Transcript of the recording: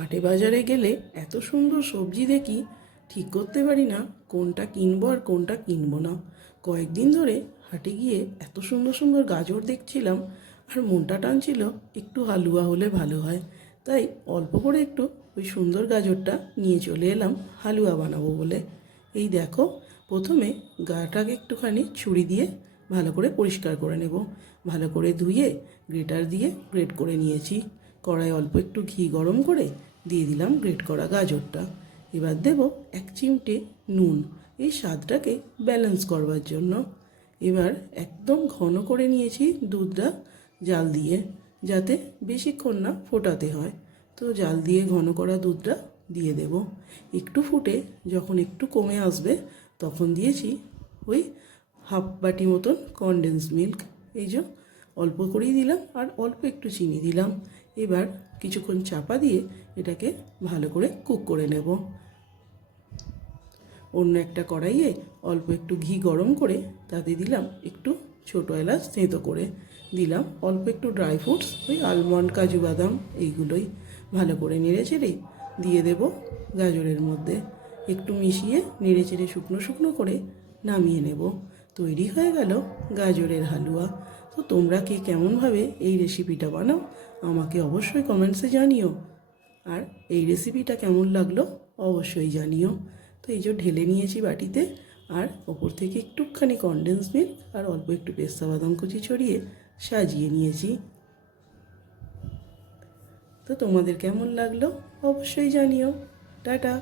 হাটে বাজারে গেলে এত সুন্দর সবজি দেখি, ঠিক করতে পারি না কোনটা কিনবো আর কোনটা কিনবো না। কয়েকদিন ধরে হাটে গিয়ে এত সুন্দর সুন্দর গাজর দেখছিলাম আর মনটা টানছিল একটু হালুয়া হলে ভালো হয়। তাই অল্প করে একটু ওই সুন্দর গাজরটা নিয়ে চলে এলাম হালুয়া বানাবো বলে। এই দেখো, প্রথমে গাটাকে একটুখানি ছুরি দিয়ে ভালো করে পরিষ্কার করে নেব। ভালো করে ধুয়ে গ্রেটার দিয়ে গ্রেট করে নিয়েছি। কড়াই অল্প একটু ঘি গরম করে দিয়ে দিলাম গ্রেট করা গাজরটা। এবার দেব এক চিমটে নুন। এই স্বাদটাকে ব্যালেন্স করবার জন্য। এবার একদম ঘন করে নিয়েছি দুধটা জাল দিয়ে, যাতে বেশিক্ষণ না ফোটাতে হয়। তো জাল দিয়ে ঘন করা দুধটা দিয়ে দেব। একটু ফুটে যখন একটু কমে আসবে, তখন দিয়েছি ওই হাফ বাটি মতন কনডেন্স মিল্ক এই যে অল্প করেই দিলাম আর অল্প একটু চিনি দিলাম। এবার কিছুক্ষণ চাপা দিয়ে এটাকে ভালো করে কুক করে নেব। অন্য একটা কড়াইয়ে অল্প একটু ঘি গরম করে তাতে দিলাম একটু ছোটো এলাচ থেঁতো করে। দিলাম অল্প একটু ড্রাই ফ্রুটস, ওই আলমন্ড কাজু বাদাম এইগুলোই। ভালো করে নেড়ে চেড়ে দিয়ে দেব গাজরের মধ্যে। একটু মিশিয়ে নেড়ে চেড়ে শুকনো শুকনো করে নামিয়ে নেব। তৈরি হয়ে গেল গাজরের হালুয়া। তো তোমরা কে কেমনভাবে এই রেসিপিটা বানাও, আমাকে অবশ্যই কমেন্টসে জানিও। আর এই রেসিপিটা কেমন লাগল, অবশ্যই জানিও। তো এই যে ঢেলে নিয়েছি বাটিতে, আর ওপর থেকে একটুখানি কনডেন্স মিল্ক আর অল্প একটু পেস্তা বাদাম কুচি ছড়িয়ে সাজিয়ে নিয়েছি। তো তোমাদের কেমন লাগল, অবশ্যই জানিও। টাটা!